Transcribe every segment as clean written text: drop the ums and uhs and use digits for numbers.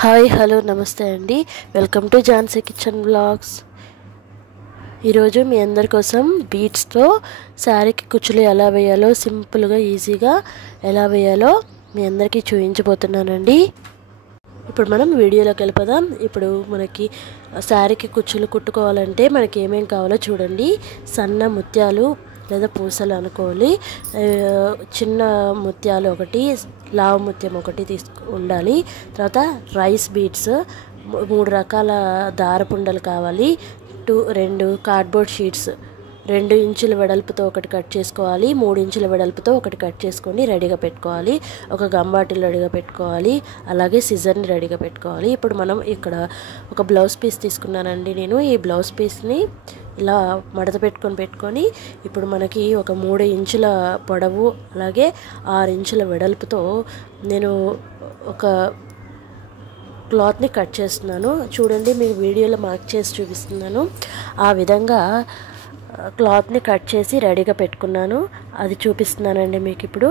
Hi hello నమస్తే అండి. Welcome to Jhansi kitchen vlogs. ఈరోజు మీ అందరి కోసం బీట్స్తో శారీకి కుచ్చులు ఎలా వేయాలో సింపుల్గా ఈజీగా ఎలా వేయాలో మీ అందరికీ చూపించబోతున్నానండి. ఇప్పుడు మనం వీడియోలోకి వెళ్ళిపోదాం. ఇప్పుడు మనకి శారీకి కుచ్చులు కుట్టుకోవాలంటే మనకి ఏమేమి కావాలో చూడండి. సన్న ముత్యాలు లేదా పూసలు అనుకోవాలి. చిన్న ముత్యాలు ఒకటి, లావు ముత్యం ఒకటి ఉండాలి. తర్వాత రైస్ బీడ్స్ 3 రకాల దారపుండలు కావాలి. 2 కార్డ్బోర్డ్ షీట్స్ 2 ఇంచుల వెడల్పుతో ఒకటి కట్ చేసుకోవాలి. 3 ఇంచుల వెడల్పుతో ఒకటి కట్ చేసుకొని రెడీగా పెట్టుకోవాలి. ఒక గమ్ బాటిల్ రెడీగా పెట్టుకోవాలి. అలాగే సిజర్ని రెడీగా పెట్టుకోవాలి. ఇప్పుడు మనం ఇక్కడ ఒక బ్లౌజ్ పీస్ తీసుకున్నానండి. నేను ఈ బ్లౌజ్ పీస్ని ఇలా మడత పెట్టుకొని ఇప్పుడు మనకి ఒక 3 ఇంచుల పొడవు అలాగే 6 ఇంచుల వెడల్పుతో నేను ఒక క్లాత్ని కట్ చేస్తున్నాను. చూడండి, మీకు వీడియోలో మార్క్ చేసి చూపిస్తున్నాను. ఆ విధంగా క్లాత్ని కట్ చేసి రెడీగా పెట్టుకున్నాను. అది చూపిస్తున్నానండి మీకు. ఇప్పుడు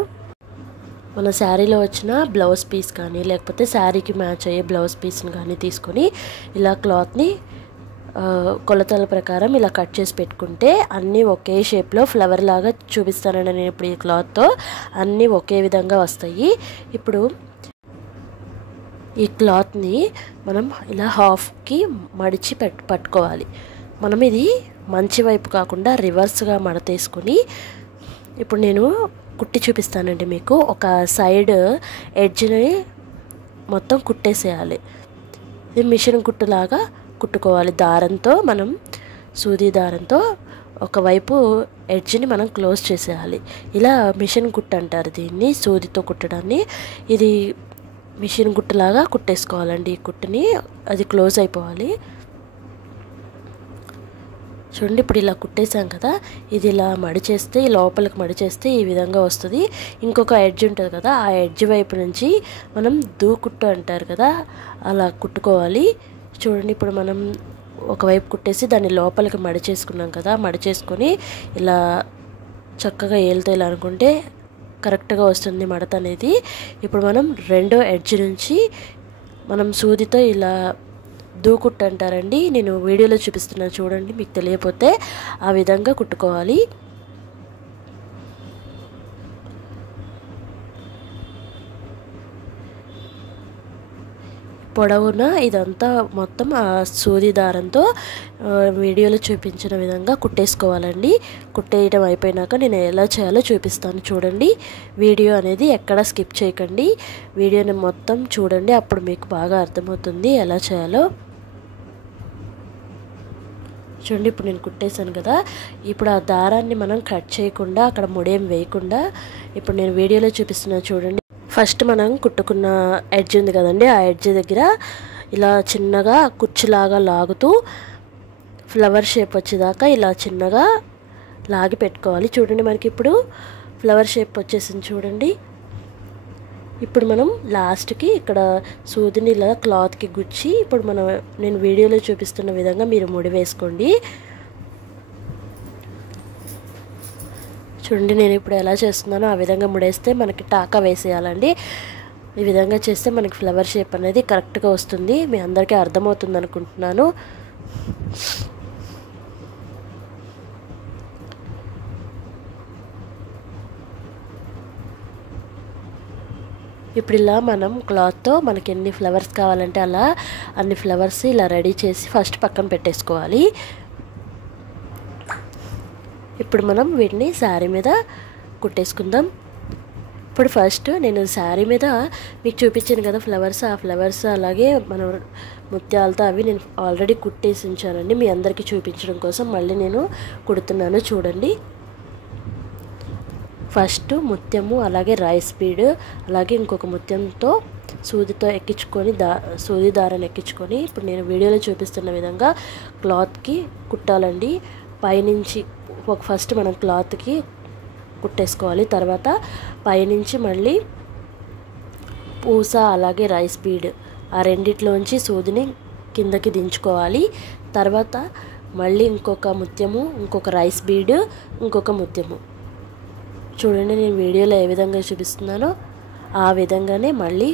మన శారీలో వచ్చిన బ్లౌజ్ పీస్ కానీ లేకపోతే శారీకి మ్యాచ్ అయ్యే బ్లౌజ్ పీస్ని కానీ తీసుకొని ఇలా క్లాత్ని కొలతల ప్రకారం ఇలా కట్ చేసి పెట్టుకుంటే అన్నీ ఒకే షేప్లో ఫ్లవర్ లాగా చూపిస్తానండి నేను. ఇప్పుడు ఈ క్లాత్తో అన్నీ ఒకే విధంగా వస్తాయి. ఇప్పుడు ఈ క్లాత్ని మనం ఇలా హాఫ్కి మడిచి పట్టుకోవాలి. మనం ఇది మంచి వైపు కాకుండా రివర్స్గా మడతేసుకొని ఇప్పుడు నేను కుట్టి చూపిస్తానండి మీకు. ఒక సైడ్ ఎడ్జ్ని మొత్తం కుట్టేసేయాలి. ఇది మిషన్ కుట్టులాగా కుట్టుకోవాలి. దారంతో మనం సూది దారంతో ఒకవైపు ఎడ్జ్ని మనం క్లోజ్ చేసేయాలి. ఇలా మిషన్ కుట్టు అంటారు దీన్ని, సూదితో కుట్టడాన్ని. ఇది మిషన్ కుట్టులాగా కుట్టేసుకోవాలండి. ఈ కుట్టుని అది క్లోజ్ అయిపోవాలి. చూడండి, ఇప్పుడు ఇలా కుట్టేసాం కదా, ఇది ఇలా మడిచేస్తే లోపలికి మడిచేస్తే ఈ విధంగా వస్తుంది. ఇంకొక ఎడ్జ్ ఉంటుంది కదా, ఆ ఎడ్జ్ వైపు నుంచి మనం దూకుట్టు అంటారు కదా, అలా కుట్టుకోవాలి. చూడండి, ఇప్పుడు మనం ఒకవైపు కుట్టేసి దాన్ని లోపలికి మడిచేసుకున్నాం కదా, మడిచేసుకొని ఇలా చక్కగా ఏలుతో ఇలా అనుకుంటే కరెక్ట్గా వస్తుంది మడత అనేది. ఇప్పుడు మనం రెండో ఎడ్జ్ నుంచి మనం సూదితో ఇలా దూకుట్టు అంటారండి, నేను వీడియోలో చూపిస్తున్నాను చూడండి, మీకు తెలియకపోతే ఆ విధంగా కుట్టుకోవాలి. పొడవున ఇదంతా మొత్తం ఆ సూది దారంతో వీడియోలో చూపించిన విధంగా కుట్టేసుకోవాలండి. కుట్టేయడం అయిపోయినాక నేను ఎలా చేయాలో చూపిస్తాను చూడండి. వీడియో అనేది ఎక్కడ స్కిప్ చేయకండి, వీడియోని మొత్తం చూడండి, అప్పుడు మీకు బాగా అర్థమవుతుంది ఎలా చేయాలో. చూడండి, ఇప్పుడు నేను కుట్టేశాను కదా. ఇప్పుడు ఆ దారాన్ని మనం కట్ చేయకుండా అక్కడ ముడేం వేయకుండా ఇప్పుడు నేను వీడియోలో చూపిస్తున్నాను చూడండి. ఫస్ట్ మనం కుట్టుకున్న ఎడ్జ్ ఉంది కదండి, ఆ ఎడ్జ్ దగ్గర ఇలా చిన్నగా కుర్చీలాగా లాగుతూ ఫ్లవర్ షేప్ వచ్చేదాకా ఇలా చిన్నగా లాగి పెట్టుకోవాలి. చూడండి, మనకి ఇప్పుడు ఫ్లవర్ షేప్ వచ్చేసింది చూడండి. ఇప్పుడు మనం లాస్ట్కి ఇక్కడ సూదిని ఇలా క్లాత్కి గుచ్చి ఇప్పుడు నేను వీడియోలో చూపిస్తున్న విధంగా మీరు ముడి వేసుకోండి. చూడండి, నేను ఇప్పుడు ఎలా చేస్తున్నానో ఆ విధంగా ముడేస్తే మనకి టాకా వేసేయాలండి. ఈ విధంగా చేస్తే మనకి ఫ్లవర్ షేప్ అనేది కరెక్ట్గా వస్తుంది. మీ అందరికీ అర్థమవుతుంది అనుకుంటున్నాను. ఇప్పుడు ఇలా మనం క్లాత్తో మనకి ఎన్ని ఫ్లవర్స్ కావాలంటే అలా అన్ని ఫ్లవర్స్ ఇలా రెడీ చేసి ఫస్ట్ పక్కన పెట్టేసుకోవాలి. ఇప్పుడు మనం వీటిని శారీ మీద కుట్టేసుకుందాం. ఇప్పుడు ఫస్ట్ నేను శారీ మీద మీకు చూపించాను కదా ఫ్లవర్స్, ఆ ఫ్లవర్స్ అలాగే మనం ముత్యాలతో అవి నేను ఆల్రెడీ కుట్టేసి ఉంచానండి. మీ అందరికీ చూపించడం కోసం మళ్ళీ నేను కుడుతున్నాను చూడండి. ఫస్ట్ ముత్యము అలాగే రైస్ బీడ్ అలాగే ఇంకొక ముత్యంతో సూదితో ఎక్కించుకొని సూది దారాన్ని ఎక్కించుకొని ఇప్పుడు నేను వీడియోలో చూపిస్తున్న విధంగా క్లాత్కి కుట్టాలండి. పైనుంచి ఫస్ట్ మనం క్లాత్కి కుట్టేసుకోవాలి. తర్వాత పైనుంచి మళ్ళీ పూస అలాగే రైస్ బీడ్ ఆ రెండిట్లోంచి సూదిని కిందకి దించుకోవాలి. తర్వాత మళ్ళీ ఇంకొక ముత్యము, ఇంకొక రైస్ బీడ్, ఇంకొక ముత్యము. చూడండి, నేను వీడియోలో ఏ విధంగా చూపిస్తున్నానో ఆ విధంగానే మళ్ళీ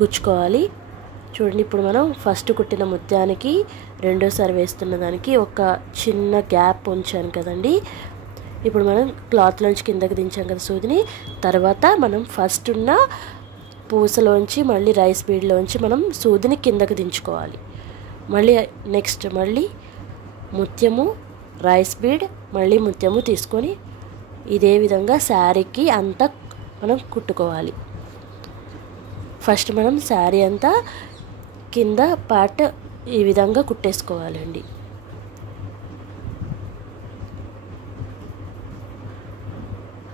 గుచ్చుకోవాలి. చూడండి ఇప్పుడు మనం ఫస్ట్ కుట్టిన ముత్యానికి రెండోసారి వేస్తున్న దానికి ఒక చిన్న గ్యాప్ ఉంచాను కదండి. ఇప్పుడు మనం క్లాత్లోంచి కిందకి దించాం కదా సూదిని. తర్వాత మనం ఫస్ట్ ఉన్న పూసలోంచి మళ్ళీ రైస్ బీడ్లోంచి మనం సూదిని కిందకి దించుకోవాలి. మళ్ళీ నెక్స్ట్ మళ్ళీ ముత్యము రైస్ బీడ్ మళ్ళీ ముత్యము తీసుకొని ఇదే విధంగా శారీకి అంతా మనం కుట్టుకోవాలి. ఫస్ట్ మనం శారీ అంతా కింద పార్ట్ ఈ విధంగా కుట్టేసుకోవాలండి.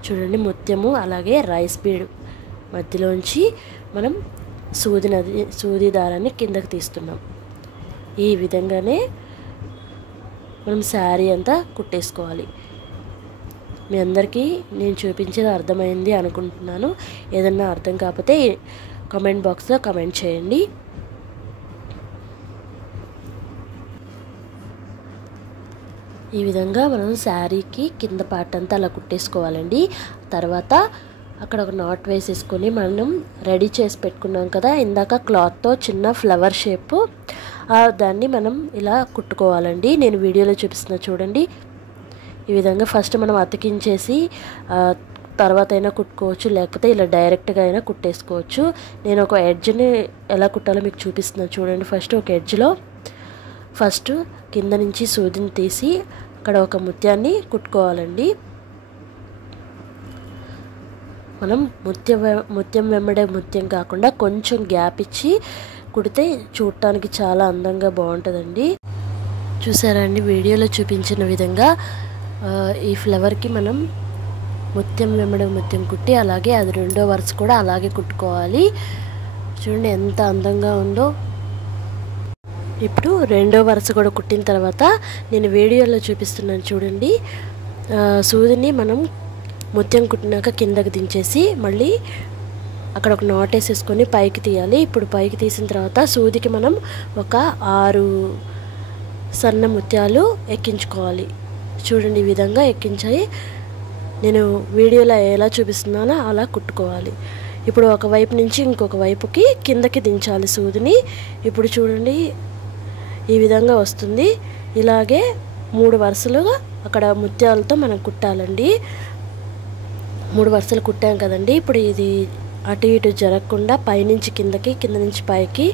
చూడండి ముత్యము అలాగే రైస్ బీడ్ మధ్యలోంచి మనం సూది దారాన్ని కిందకి తీస్తున్నాం. ఈ విధంగానే మనం శారీ అంతా కుట్టేసుకోవాలి. మీ అందరికీ నేను చూపించేది అర్థమైంది అనుకుంటున్నాను. ఏదన్నా అర్థం కాకపోతే కామెంట్ బాక్స్లో కామెంట్ చేయండి. ఈ విధంగా మనం శారీకి కింద పార్ట్ అంతా అలా కుట్టేసుకోవాలండి. తర్వాత అక్కడ ఒక నాట్ వేసేసుకొని మనం రెడీ చేసి పెట్టుకున్నాం కదా ఇందాక క్లాత్తో చిన్న ఫ్లవర్ షేపు, దాన్ని మనం ఇలా కుట్టుకోవాలండి. నేను వీడియోలో చూపిస్తున్నా చూడండి. ఈ విధంగా ఫస్ట్ మనం అతికించేసి తర్వాత అయినా కుట్టుకోవచ్చు, లేకపోతే ఇలా డైరెక్ట్గా అయినా కుట్టేసుకోవచ్చు. నేను ఒక ఎడ్జ్ని ఎలా కుట్టాలో మీకు చూపిస్తున్నాను చూడండి. ఫస్ట్ ఒక ఎడ్జ్లో ఫస్ట్ కింద నుంచి సూదిని తీసి అక్కడ ఒక ముత్యాన్ని కుట్టుకోవాలండి. మనం ముత్యం వెంబడే ముత్యం కాకుండా కొంచెం గ్యాప్ ఇచ్చి కుడితే చూడటానికి చాలా అందంగా బాగుంటుందండి. చూసారా అండి వీడియోలో చూపించిన విధంగా ఈ ఫ్లవర్కి మనం ముత్యం వెంబడే ముత్యం కుట్టి అలాగే అది రెండో వరుస కూడా అలాగే కుట్టుకోవాలి. చూడండి ఎంత అందంగా ఉందో. ఇప్పుడు రెండో వరుస కూడా కుట్టిన తర్వాత నేను వీడియోలో చూపిస్తున్నాను చూడండి. సూదిని మనం ముత్యం కుట్టినాక కిందకి దించేసి మళ్ళీ అక్కడ ఒక నాట్ వేసేసుకొని పైకి తీయాలి. ఇప్పుడు పైకి తీసిన తర్వాత సూదికి మనం ఒక 6 సన్న ముత్యాలు ఎక్కించుకోవాలి. చూడండి ఈ విధంగా ఎక్కించాయి. నేను వీడియోలో ఎలా చూపిస్తున్నానో అలా కుట్టుకోవాలి. ఇప్పుడు ఒక వైపు నుంచి ఇంకొక వైపుకి కిందకి దించాలి సూదిని. ఇప్పుడు చూడండి ఈ విధంగా వస్తుంది. ఇలాగే 3 వరుసలుగా అక్కడ ముత్యాలతో మనం కుట్టాలండి. 3 వరుసలు కుట్టాం కదండి. ఇప్పుడు ఇది అటు ఇటు జరగకుండా పైనుంచి కిందకి కింద నుంచి పైకి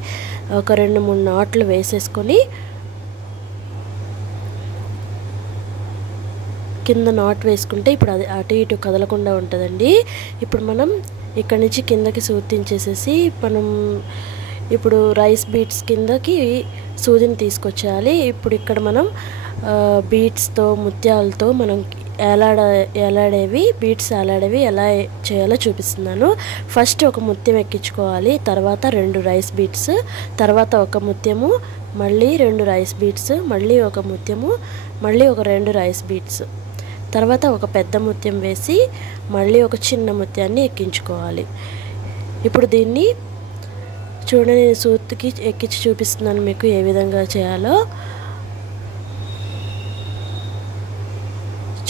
ఒక 2-3 నాట్లు వేసేసుకొని కింద నాట్ వేసుకుంటే ఇప్పుడు అది అటు ఇటు కదలకుండా ఉంటుందండి. ఇప్పుడు మనం ఇక్కడ నుంచి కిందకి సూదించేసేసి మనం ఇప్పుడు రైస్ బీట్స్ కిందకి సూదిని తీసుకొచ్చేయాలి. ఇప్పుడు ఇక్కడ మనం బీట్స్తో ముత్యాలతో మనం ఏలాడేవి బీట్స్ ఏలాడేవి ఎలా చేయాలో చూపిస్తున్నాను. ఫస్ట్ ఒక ముత్యం ఎక్కించుకోవాలి, తర్వాత 2 రైస్ బీట్స్, తర్వాత ఒక ముత్యము, మళ్ళీ 2 రైస్ బీట్స్, మళ్ళీ ఒక ముత్యము, మళ్ళీ ఒక 2 రైస్ బీట్స్, తర్వాత ఒక పెద్ద ముత్యం వేసి మళ్ళీ ఒక చిన్న ముత్యాన్ని ఎక్కించుకోవాలి. ఇప్పుడు దీన్ని చూడండి నేను సూత్కి ఎక్కించి చూపిస్తున్నాను మీకు ఏ విధంగా చేయాలో.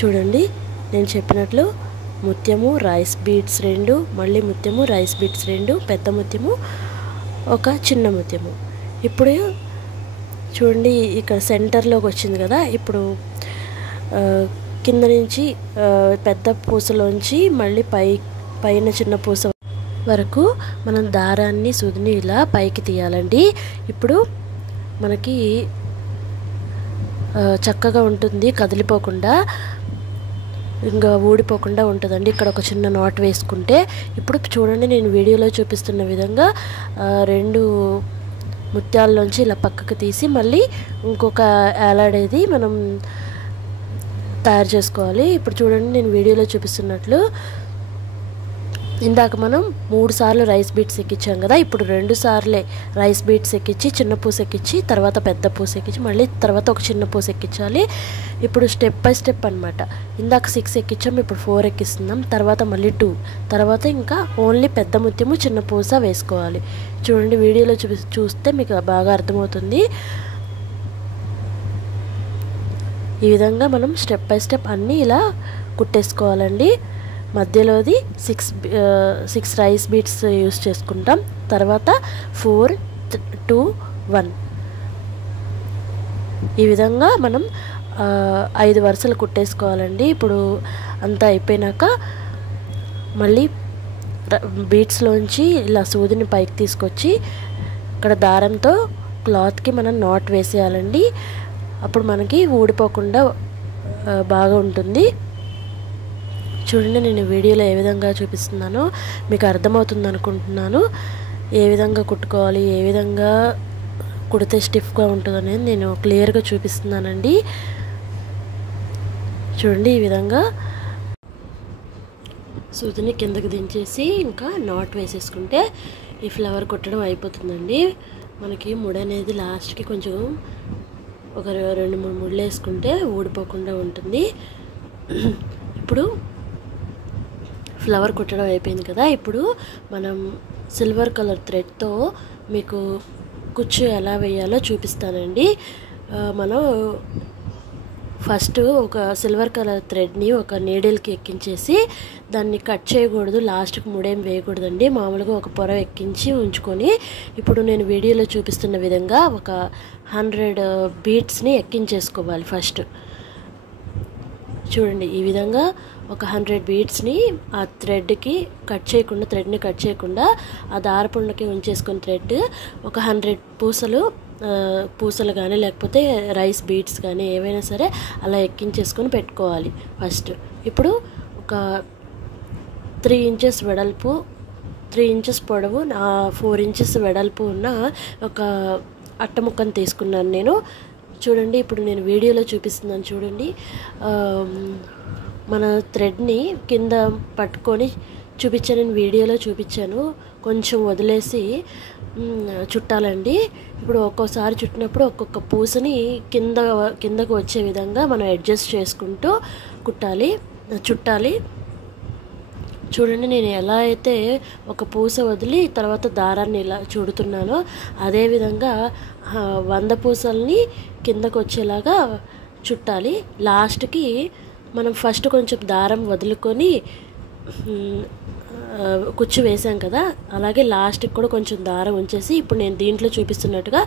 చూడండి నేను చెప్పినట్లు ముత్యము రైస్ బీట్స్ 2, మళ్ళీ ముత్యము రైస్ బీట్స్ 2, పెద్ద ముత్యము ఒక చిన్న ముత్యము. ఇప్పుడు చూడండి ఇక్కడ సెంటర్లోకి వచ్చింది కదా. ఇప్పుడు కింద నుంచి పెద్ద పూసలోంచి మళ్ళీ పైన చిన్న పూస వరకు మనం దారాన్ని సూదిని ఇలా పైకి తీయాలండి. ఇప్పుడు మనకి చక్కగా ఉంటుంది, కదిలిపోకుండా ఇంకా ఊడిపోకుండా ఉంటుందండి. ఇక్కడ ఒక చిన్న నాట్ వేసుకుంటే ఇప్పుడు చూడండి నేను వీడియోలో చూపిస్తున్న విధంగా 2 ముత్యాల్లోంచి ఇలా పక్కకు తీసి మళ్ళీ ఇంకొక ఏలాడేది మనం తయారు చేసుకోవాలి. ఇప్పుడు చూడండి నేను వీడియోలో చూపిస్తున్నట్లు ఇందాక మనం 3 సార్లు రైస్ బీట్స్ ఎక్కించాం కదా. ఇప్పుడు 2 సార్లే రైస్ బీట్స్ ఎక్కించి చిన్న పూస ఎక్కించి తర్వాత పెద్ద పూస ఎక్కించి మళ్ళీ తర్వాత ఒక చిన్న పూస ఎక్కించాలి. ఇప్పుడు స్టెప్ బై స్టెప్ అనమాట. ఇందాక 6 ఎక్కించాం, ఇప్పుడు 4 ఎక్కిస్తున్నాం, తర్వాత మళ్ళీ 2, తర్వాత ఇంకా ఓన్లీ పెద్ద ముత్యము చిన్న పూస వేసుకోవాలి. చూడండి వీడియోలో చూస్తే మీకు బాగా అర్థమవుతుంది. ఈ విధంగా మనం స్టెప్ బై స్టెప్ అన్నీ ఇలా కుట్టేసుకోవాలండి. మధ్యలోది 6 రైస్ బీట్స్ యూస్ చేసుకుంటాం, తర్వాత 4 2 1 ఈ విధంగా మనం 5 వరుసలు కుట్టేసుకోవాలండి. ఇప్పుడు అంతా అయిపోయినాక మళ్ళీ బీడ్స్లోంచి ఇలా సూదిని పైకి తీసుకొచ్చి ఇక్కడ దారంతో క్లాత్కి మనం నాట్ వేసేయాలండి. అప్పుడు మనకి ఊడిపోకుండా బాగా ఉంటుంది. చూడండి, నేను వీడియోలో ఏ విధంగా చూపిస్తున్నానో మీకు అర్థమవుతుంది అనుకుంటున్నాను. ఏ విధంగా కుట్టుకోవాలి, ఏ విధంగా కుడితే స్టిఫ్గా ఉంటుంది అనేది నేను క్లియర్గా చూపిస్తున్నానండి. చూడండి, ఈ విధంగా సూదిని కిందకి దించేసి ఇంకా నాట్ వేసేసుకుంటే ఈ ఫ్లవర్ కుట్టడం అయిపోతుందండి. మనకి ముడి అనేది లాస్ట్కి కొంచెం ఒక 2-3 ముళ్ళు వేసుకుంటే ఊడిపోకుండా ఉంటుంది. ఇప్పుడు ఫ్లవర్ కుట్టడం అయిపోయింది కదా. ఇప్పుడు మనం సిల్వర్ కలర్ థ్రెడ్తో మీకు కుచ్చు ఎలా వేయాలో చూపిస్తానండి. మనం ఫస్ట్ ఒక సిల్వర్ కలర్ థ్రెడ్ని ఒక నీడిల్కి ఎక్కించేసి దాన్ని కట్ చేయకూడదు, లాస్ట్కి ముడేం వేయకూడదండి. మామూలుగా ఒక పొర ఎక్కించి ఉంచుకొని ఇప్పుడు నేను వీడియోలో చూపిస్తున్న విధంగా ఒక 100 బీడ్స్ని ఎక్కించేసుకోవాలి. ఫస్ట్ చూడండి, ఈ విధంగా ఒక 100 బీడ్స్ని ఆ థ్రెడ్ని కట్ చేయకుండా ఆ దారపుండకి ఉంచేసుకుని థ్రెడ్ ఒక 100 పూసలు కానీ లేకపోతే రైస్ బీడ్స్ కానీ ఏవైనా సరే అలా ఎక్కించేసుకొని పెట్టుకోవాలి ఫస్ట్. ఇప్పుడు ఒక 3 ఇంచెస్ వెడల్పు, 3 ఇంచెస్ పొడవు, 4 ఇంచెస్ వెడల్పు ఉన్న ఒక అట్ట ముక్కను తీసుకున్నాను నేను. చూడండి, ఇప్పుడు నేను వీడియోలో చూపిస్తున్నాను. చూడండి, మన థ్రెడ్ని కింద పట్టుకొని చూపించాను, నేను వీడియోలో చూపించాను. కొంచెం వదిలేసి చుట్టాలండి. ఇప్పుడు ఒక్కోసారి చుట్టినప్పుడు ఒక్కొక్క పూసని కిందకు వచ్చే విధంగా మనం అడ్జస్ట్ చేసుకుంటూ చుట్టాలి. చూడండి, నేను ఎలా అయితే ఒక పూస వదిలి తర్వాత దారాన్ని ఇలా చుడుతున్నానో అదేవిధంగా 100 పూసల్ని కిందకు వచ్చేలాగా చుట్టాలి. లాస్ట్కి మనం ఫస్ట్ కొంచెం దారం వదులుకొని కుచ్చు వేసాం కదా, అలాగే లాస్ట్కి కూడా కొంచెం దారం ఉంచేసి ఇప్పుడు నేను దీంట్లో చూపిస్తున్నట్టుగా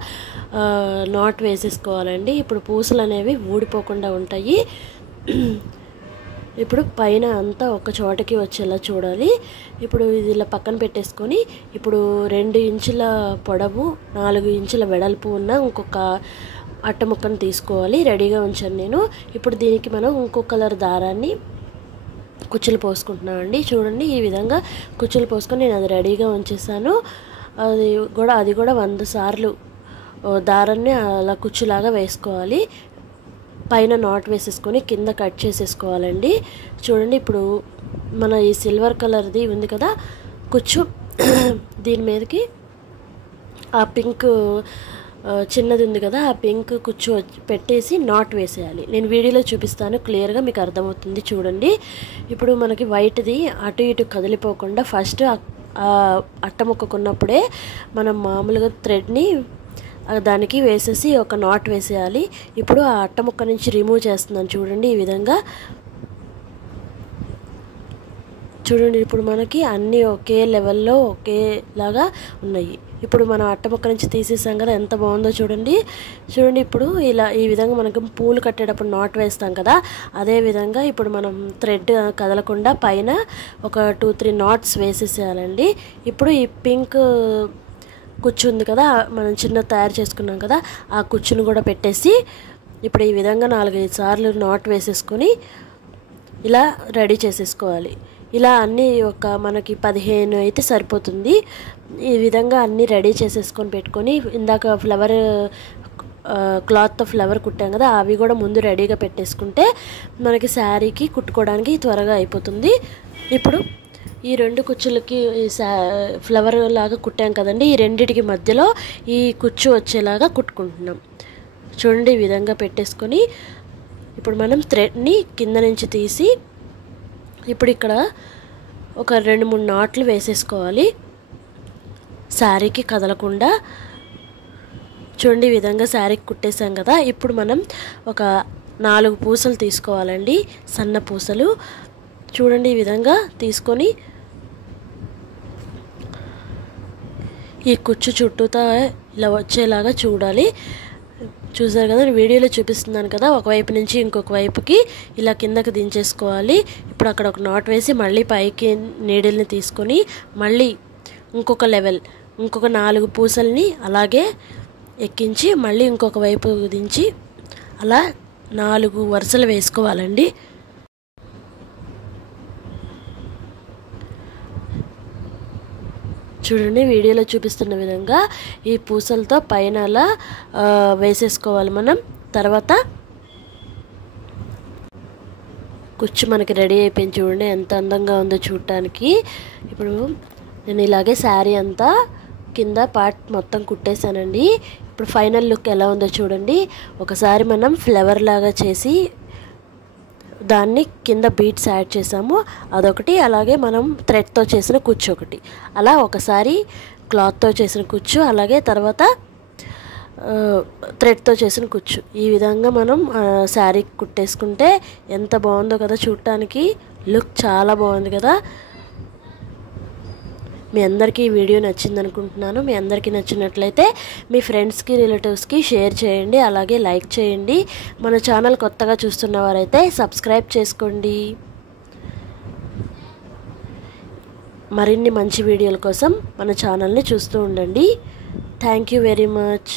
నాట్ వేసేసుకోవాలండి. ఇప్పుడు పూసలు అనేవి ఊడిపోకుండా ఉంటాయి. ఇప్పుడు పైన అంతా ఒక చోటకి వచ్చేలా చూడాలి. ఇప్పుడు ఇది ఇలా పక్కన పెట్టేసుకొని ఇప్పుడు 2 ఇంచుల పొడవు, 4 ఇంచుల వెడల్పు ఉన్న ఇంకొక అట్ట ముక్కను తీసుకోవాలి. రెడీగా ఉంచాను నేను. ఇప్పుడు దీనికి మనం ఇంకో కలర్ దారాన్ని కుచ్చులు పోసుకుంటున్నామండి. చూడండి, ఈ విధంగా కుచ్చులు పోసుకొని నేను అది రెడీగా ఉంచేసాను. అది కూడా 100 సార్లు దారాన్ని అలా కుచ్చులాగా వేసుకోవాలి. పైన నాట్ వేసేసుకొని కింద కట్ చేసేసుకోవాలండి. చూడండి, ఇప్పుడు మన ఈ సిల్వర్ కలర్ది ఉంది కదా కుచ్చు, దీని మీదకి ఆ పింక్ చిన్నది ఉంది కదా ఆ పింక్ కుచ్చు పెట్టేసి నాట్ వేసేయాలి. నేను వీడియోలో చూపిస్తాను, క్లియర్గా మీకు అర్థమవుతుంది. చూడండి, ఇప్పుడు మనకి వైట్ది అటు ఇటు కదిలిపోకుండా ఫస్ట్ అట్ట ముక్కకున్నప్పుడే మనం మామూలుగా థ్రెడ్ని దానికి వేసేసి ఒక నాట్ వేసేయాలి. ఇప్పుడు ఆ అట్ట ముక్క నుంచి రిమూవ్ చేస్తున్నాను. చూడండి, ఈ విధంగా చూడండి. ఇప్పుడు మనకి అన్నీ ఒకే లెవెల్లో ఒకేలాగా ఉన్నాయి. ఇప్పుడు మనం అట్ట ముక్క నుంచి తీసేసాం కదా, ఎంత బాగుందో చూడండి. ఇప్పుడు ఈ విధంగా మనకు పూలు కట్టేటప్పుడు నాట్ వేస్తాం కదా, అదే విధంగా ఇప్పుడు మనం థ్రెడ్ కదలకుండా పైన ఒక 2-3 నాట్స్ వేసేసేయాలండి. ఇప్పుడు ఈ పింక్ కుచ్చు ఉంది కదా, మనం తయారు చేసుకున్నాం కదా, ఆ కుచ్చును కూడా పెట్టేసి ఇప్పుడు ఈ విధంగా 4-5 సార్లు నాట్ వేసేసుకొని ఇలా రెడీ చేసేసుకోవాలి. ఇలా అన్నీ మనకి 15 అయితే సరిపోతుంది. ఈ విధంగా అన్నీ రెడీ చేసేసుకొని పెట్టుకొని ఇందాక క్లాత్తో ఫ్లవర్ కుట్టాం కదా, అవి కూడా ముందు రెడీగా పెట్టేసుకుంటే మనకి శారీకి కుట్టుకోవడానికి త్వరగా అయిపోతుంది. ఇప్పుడు ఈ 2 కుచ్చులకి ఫ్లవర్ లాగా కుట్టాం కదండి, ఈ రెండిటికి మధ్యలో ఈ కుచ్చు వచ్చేలాగా కుట్టుకుంటున్నాం. చూడండి, ఈ విధంగా పెట్టేసుకొని ఇప్పుడు మనం థ్రెడ్ని కింద నుంచి తీసి ఇప్పుడు ఇక్కడ ఒక 2-3 నాట్లు వేసేసుకోవాలి శారీకి కదలకుండా. చూడండి, ఈ విధంగా శారీకి కుట్టేసాం కదా. ఇప్పుడు మనం ఒక 4 పూసలు తీసుకోవాలండి, సన్న పూసలు. చూడండి, ఈ విధంగా తీసుకొని ఈ కుచ్చు చుట్టూతా ఇలా వచ్చేలాగా చూడాలి. చూసారు కదా, నేను వీడియోలో చూపిస్తున్నాను కదా, ఒకవైపు నుంచి ఇంకొక వైపుకి ఇలా కిందకి దించేసుకోవాలి. ఇప్పుడు అక్కడ ఒక నాట్ వేసి మళ్ళీ పైకి నీడిల్ని తీసుకొని మళ్ళీ ఇంకొక లెవెల్, ఇంకొక 4 పూసల్ని అలాగే ఎక్కించి మళ్ళీ ఇంకొక వైపు దించి అలా 4 వరుసలు వేసుకోవాలండి. చూడండి, వీడియోలో చూపిస్తున్న విధంగా ఈ పూసలతో పైన అలా వేసేసుకోవాలి మనం. తర్వాత కుచ్చు మనకి రెడీ అయిపోయింది. చూడండి ఎంత అందంగా ఉందో చూడటానికి. ఇప్పుడు నేను ఇలాగే శారీ అంతా కింద పార్ట్ మొత్తం కుట్టేశానండి. ఇప్పుడు ఫైనల్ లుక్ ఎలా ఉందో చూడండి. ఒకసారి మనం ఫ్లవర్ లాగా చేసి దాన్ని కింద బీట్స్ యాడ్ చేసాము, అదొకటి. అలాగే మనం థ్రెడ్తో చేసిన కుచ్చు ఒకటి. అలా ఒకసారి క్లాత్తో చేసిన కుచ్చు, అలాగే తర్వాత థ్రెడ్తో చేసిన కుచ్చు. ఈ విధంగా మనం శారీ కుట్టేసుకుంటే ఎంత బాగుందో కదా చూడటానికి. లుక్ చాలా బాగుంది కదా. మీ అందరికీ ఈ వీడియో నచ్చింది అనుకుంటున్నాను. మీ అందరికీ నచ్చినట్లయితే మీ ఫ్రెండ్స్కి, రిలేటివ్స్కి షేర్ చేయండి, అలాగే లైక్ చేయండి. మన ఛానల్ కొత్తగా చూస్తున్న వారైతే సబ్స్క్రైబ్ చేసుకోండి. మరిన్ని మంచి వీడియోల కోసం మన ఛానల్ని చూస్తూ ఉండండి. Thank you very much.